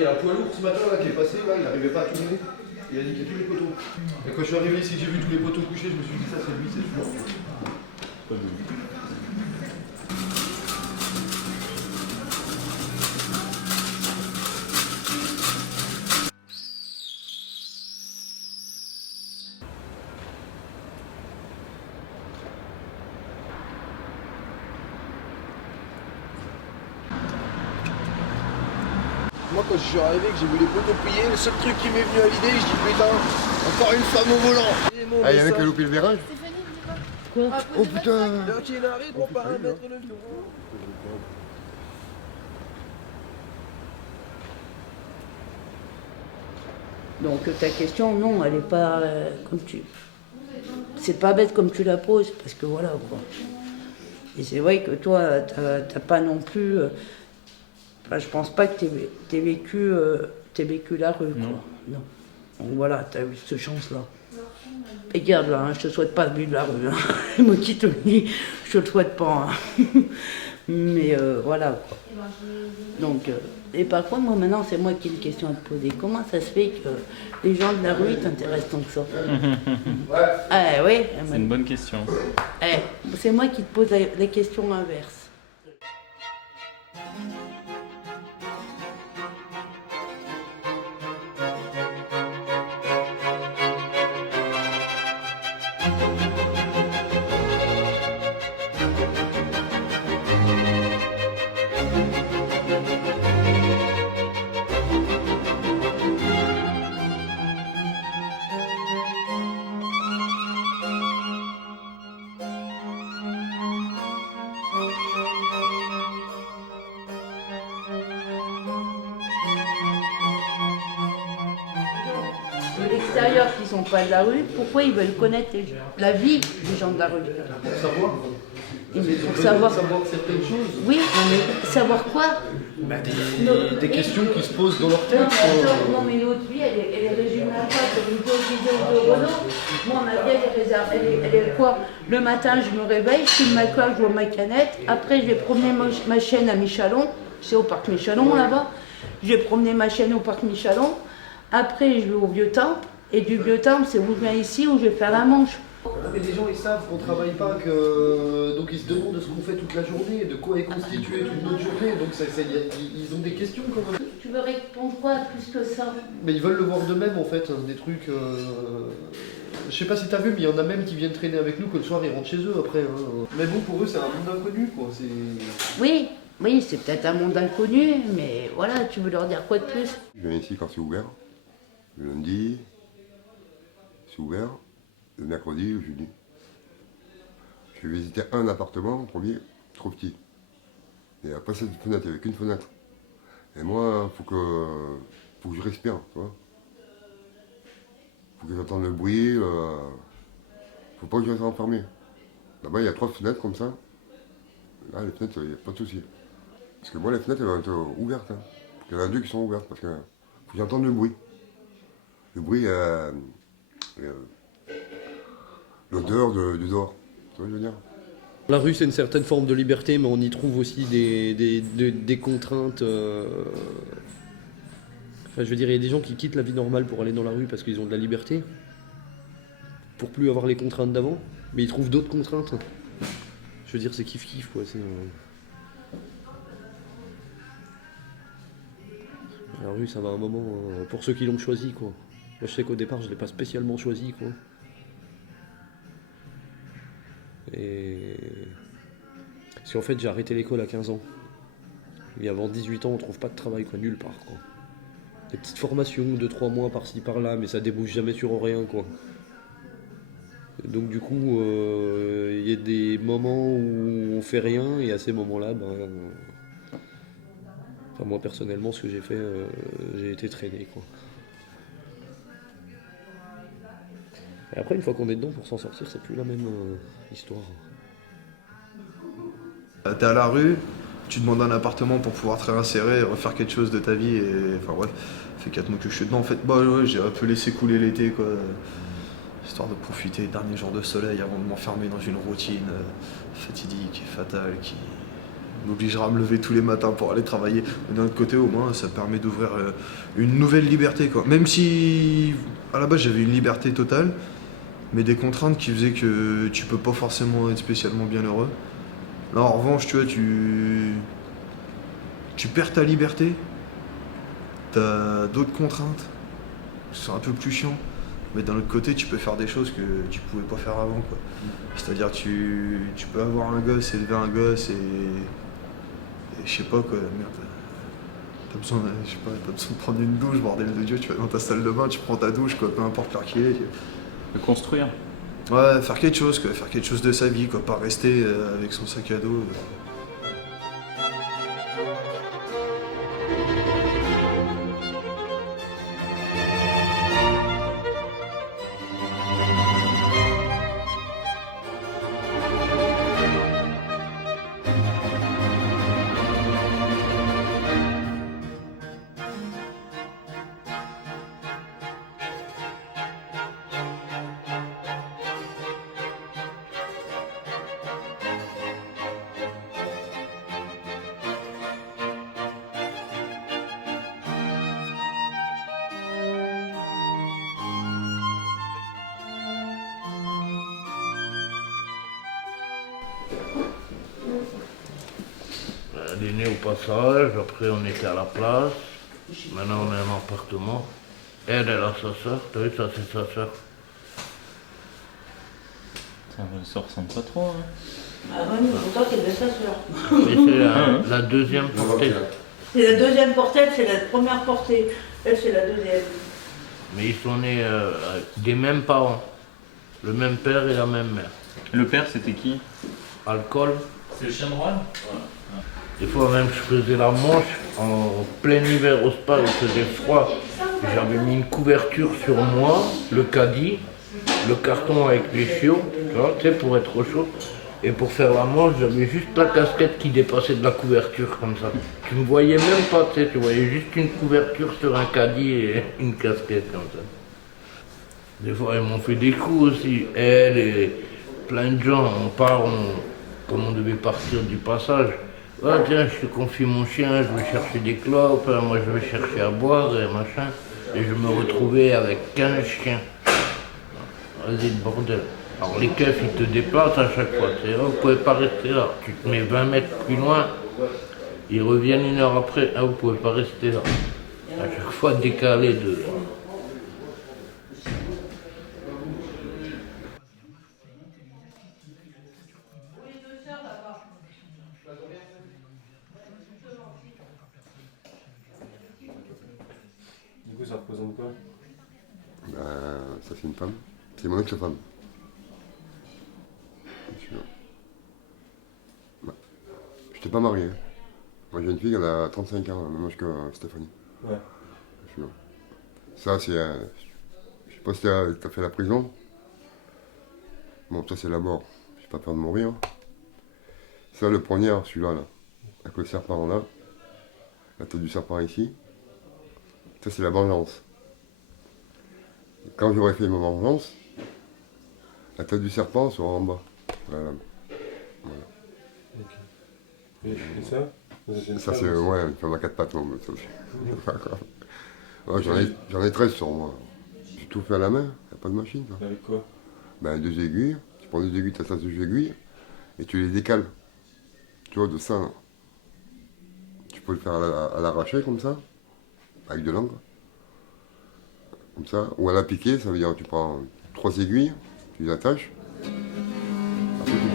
il y a un poids lourd ce matin là, qui est passé, là, il n'arrivait pas à tourner. Il a niqué tous les poteaux. Et quand je suis arrivé ici, j'ai vu tous les poteaux couchés, je me suis dit ça c'est lui, c'est sûr. Moi quand je suis arrivé, que j'ai vu les poteaux pliés, le seul truc qui m'est venu à l'idée, je dis putain, encore une femme au volant. Ah, il y en a qui a loupé le virage. Quoi? Oh putain. Il arrive pour paramètre le lion. Donc ta question, non, elle n'est pas comme tu... C'est pas bête comme tu la poses, parce que voilà, quoi. Et c'est vrai que toi, t'as pas non plus... Enfin, je pense pas que t'aies vécu la rue, quoi. Non. Donc voilà, t'as eu cette chance-là. Et regarde là, hein, je te souhaite pas de vivre la rue. Hein. Moi qui te le dis, je te le souhaite pas. Hein. Mais voilà, quoi. Donc, et par contre, moi maintenant, c'est moi qui ai une question à te poser. Comment ça se fait que les gens de la rue t'intéressent tant que ça? Ah oui. C'est une bonne question. C'est moi qui te pose la question inverse. L'extérieur qui ne sont pas de la rue, pourquoi ils veulent connaître la vie des gens de la rue? Pour savoir. Pour savoir certaines choses. Oui, mais savoir quoi? Des questions qui se posent dans leur tête. Non, mais notre vie, elle est résumée à quoi? Sur une vidéo de Renault. Moi, ma vie, elle est quoi? Le matin, je me réveille, je fume ma clope, je vois ma canette. Après, je vais promener ma chaîne à Michalon. C'est au parc Michalon, là-bas. Je vais promener ma chaîne au parc Michalon. Après, je vais au Vieux-Temple. Et du Vieux-Temple, c'est où je viens ici, où je vais faire la manche. Mais les gens ils savent qu'on travaille pas, donc ils se demandent de ce qu'on fait toute la journée, de quoi est constituée toute notre journée, donc ils ont des questions quand même. Tu veux répondre quoi plus que ça? Mais ils veulent le voir d'eux-mêmes en fait, des trucs... Je sais pas si t'as vu, mais il y en a même qui viennent traîner avec nous, que le soir ils rentrent chez eux après. Hein. Mais bon, pour eux c'est un monde inconnu quoi. Oui, c'est peut-être un monde inconnu, mais voilà, tu veux leur dire quoi de plus? Je viens ici quand c'est ouvert. Le lundi, c'est ouvert. Le mercredi, le jeudi. Je vais visiter un appartement, premier, trop petit. Et après cette fenêtre, il n'y avait qu'une fenêtre. Et moi, faut que je respire, tu vois. Faut que j'entende le bruit. Faut pas que je reste enfermé. Là-bas, il y a 3 fenêtres comme ça. Là, les fenêtres, il n'y a pas de souci. Parce que moi, les fenêtres, elles vont être ouvertes. Hein. Il y en a 2 qui sont ouvertes parce que faut que j'entende le bruit. Le bruit, l'odeur du dehors. Tu vois ce que je veux dire? La rue, c'est une certaine forme de liberté, mais on y trouve aussi des contraintes. Enfin, je veux dire, il y a des gens qui quittent la vie normale pour aller dans la rue parce qu'ils ont de la liberté, pour plus avoir les contraintes d'avant, mais ils trouvent d'autres contraintes. Je veux dire, c'est kiff-kiff, quoi. La rue, ça va un moment pour ceux qui l'ont choisi, quoi. Moi, je sais qu'au départ, je ne l'ai pas spécialement choisi, quoi. Et... Parce qu'en fait, j'ai arrêté l'école à 15 ans. Et avant 18 ans, on trouve pas de travail, quoi, nulle part, quoi. Des petites formations, 2-3 mois par-ci, par-là, mais ça débouche jamais sur rien, quoi. Donc du coup, il y a des moments où on fait rien, et à ces moments-là, enfin, moi, personnellement, ce que j'ai fait, j'ai été traîné, quoi. Et après, une fois qu'on est dedans, pour s'en sortir, c'est plus la même histoire. T'es à la rue, tu demandes un appartement pour pouvoir te réinsérer, refaire quelque chose de ta vie, et enfin bref, ça fait 4 mois que je suis dedans en fait. Bah ouais, j'ai un peu laissé couler l'été quoi, histoire de profiter des derniers jours de soleil avant de m'enfermer dans une routine fatidique et fatale qui m'obligera à me lever tous les matins pour aller travailler. Mais d'un autre côté, au moins, ça permet d'ouvrir une nouvelle liberté, quoi. Même si, à la base, j'avais une liberté totale, mais des contraintes qui faisaient que tu peux pas forcément être spécialement bien heureux. Là, en revanche, tu vois, tu perds ta liberté, t'as d'autres contraintes qui sont un peu plus chiants. Mais d'un autre côté, tu peux faire des choses que tu pouvais pas faire avant, quoi. C'est-à-dire tu peux avoir un gosse, élever un gosse et je sais pas quoi, merde. T'as besoin, je sais pas, t'as besoin de prendre une douche, bordel de Dieu, tu vas dans ta salle de bain, tu prends ta douche, quoi, peu importe l'heure qu'il est. De construire. Ouais, faire quelque chose, quoi, faire quelque chose de sa vie, quoi, pas rester avec son sac à dos. Elle est née au passage, après on était à la place, maintenant on a un appartement. Elle a sa soeur, t'as vu, ça c'est sa soeur. Ça ressemble pas trop. Hein. Ah ouais, mais pourtant c'est de sa sœur. Et c'est la deuxième portée. C'est la deuxième portée, c'est la première portée. Elle, c'est la deuxième. Mais ils sont nés des mêmes parents, le même père et la même mère. Le père, c'était qui? Alcool, C'est le chien de Rouen. des fois même je faisais la manche en plein hiver au spa, il faisait froid. J'avais mis une couverture sur moi, le caddie, le carton avec les chiots, tu vois, tu sais, pour être au chaud. Et pour faire la manche, j'avais juste la casquette qui dépassait de la couverture comme ça. Tu me voyais même pas, tu sais, tu voyais juste une couverture sur un caddie et une casquette comme ça. Des fois, ils m'ont fait des coups aussi. Elle et plein de gens, on part, comme on devait partir du passage. Ah tiens, je te confie mon chien, je vais chercher des clopes, moi je vais chercher à boire et machin. Et je me retrouvais avec 15 chiens. Vas-y, le bordel. Alors les keufs, ils te déplacent à chaque fois. Tu sais, oh, vous pouvez pas rester là. Tu te mets 20 mètres plus loin, ils reviennent une heure après. Ah, vous pouvez pas rester là. À chaque fois décalé de... Du coup, ça représente quoi? Ça c'est une femme. C'est mon ex-femme. Je t'ai pas marié. Moi j'ai une fille, elle a 35 ans, même âge que Stéphanie. Ouais. Ça c'est... je sais pas si t'as fait la prison. Bon, ça c'est la mort. J'ai pas peur de mourir. Ça, le poignard, celui-là, là, avec le serpent là, la tête du serpent ici. Ça c'est la vengeance. Quand j'aurais fait ma vengeance, la tête du serpent sera en bas. Voilà. Et ça? Ça c'est une femme à 4 pattes, moi, ça aussi. Ouais, j'en ai 13 sur moi. J'ai tout fait à la main, y a pas de machine. Ça. Avec quoi? Ben, 2 aiguilles, tu prends 2 aiguilles, tu as 2 aiguilles, et tu les décales. Tu vois, de ça, là. Tu peux le faire à l'arraché comme ça, avec de l'encre. Comme ça, ou à la piquer, ça veut dire que tu prends 3 aiguilles, tu les attaches. Après, tu piques.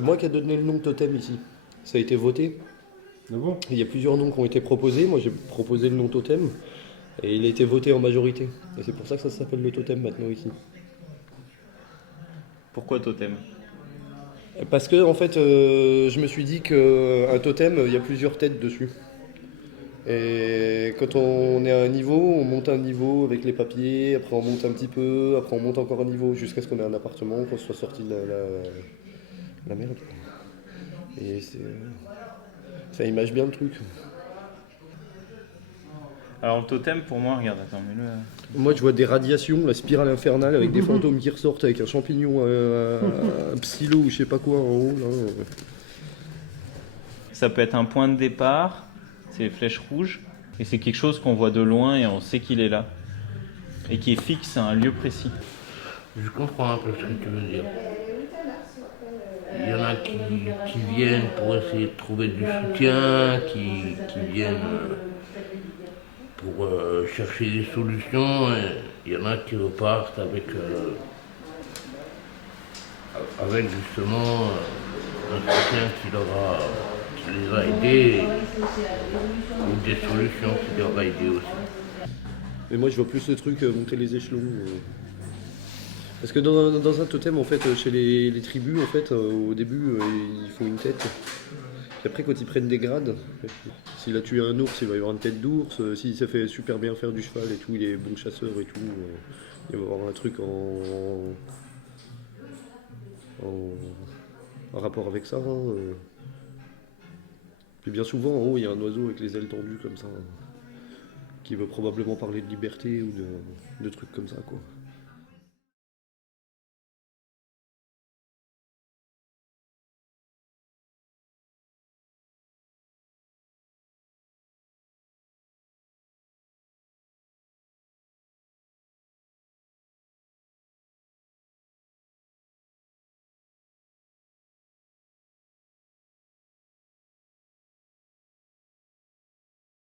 C'est moi qui ai donné le nom de totem ici. Ça a été voté. Ah bon? Il y a plusieurs noms qui ont été proposés. Moi, j'ai proposé le nom totem. Et il a été voté en majorité. Et c'est pour ça que ça s'appelle le totem maintenant ici. Pourquoi totem? Parce que, en fait, je me suis dit qu'un totem, il y a plusieurs têtes dessus. Et quand on est à un niveau, on monte un niveau avec les papiers, après on monte un petit peu, après on monte encore un niveau jusqu'à ce qu'on ait un appartement, qu'on soit sorti de la merde. Et ça image bien le truc. Alors le totem pour moi, regarde, attends, mets-le. Moi je vois des radiations, la spirale infernale avec des fantômes qui ressortent avec un champignon, un psylo ou je sais pas quoi en haut. Là. Ça peut être un point de départ, c'est les flèches rouges, et c'est quelque chose qu'on voit de loin et on sait qu'il est là. Et qui est fixe à un lieu précis. Je comprends un peu ce que tu veux dire. Il y en a qui viennent pour essayer de trouver du soutien, qui viennent pour chercher des solutions, et il y en a qui repartent avec justement un soutien qui les a aidés, ou des solutions qui les ont aidés aussi. Mais moi je vois plus le truc monter les échelons. Parce que dans un totem, en fait, chez les tribus, en fait, au début, ils font une tête. Puis après, quand ils prennent des grades, s'il a tué un ours, il va y avoir une tête d'ours. S'il s'est fait super bien faire du cheval et tout, il est bon chasseur et tout, il va y avoir un truc en rapport avec ça. Hein. Puis bien souvent, en haut, il y a un oiseau avec les ailes tendues comme ça, qui veut probablement parler de liberté ou de trucs comme ça, quoi.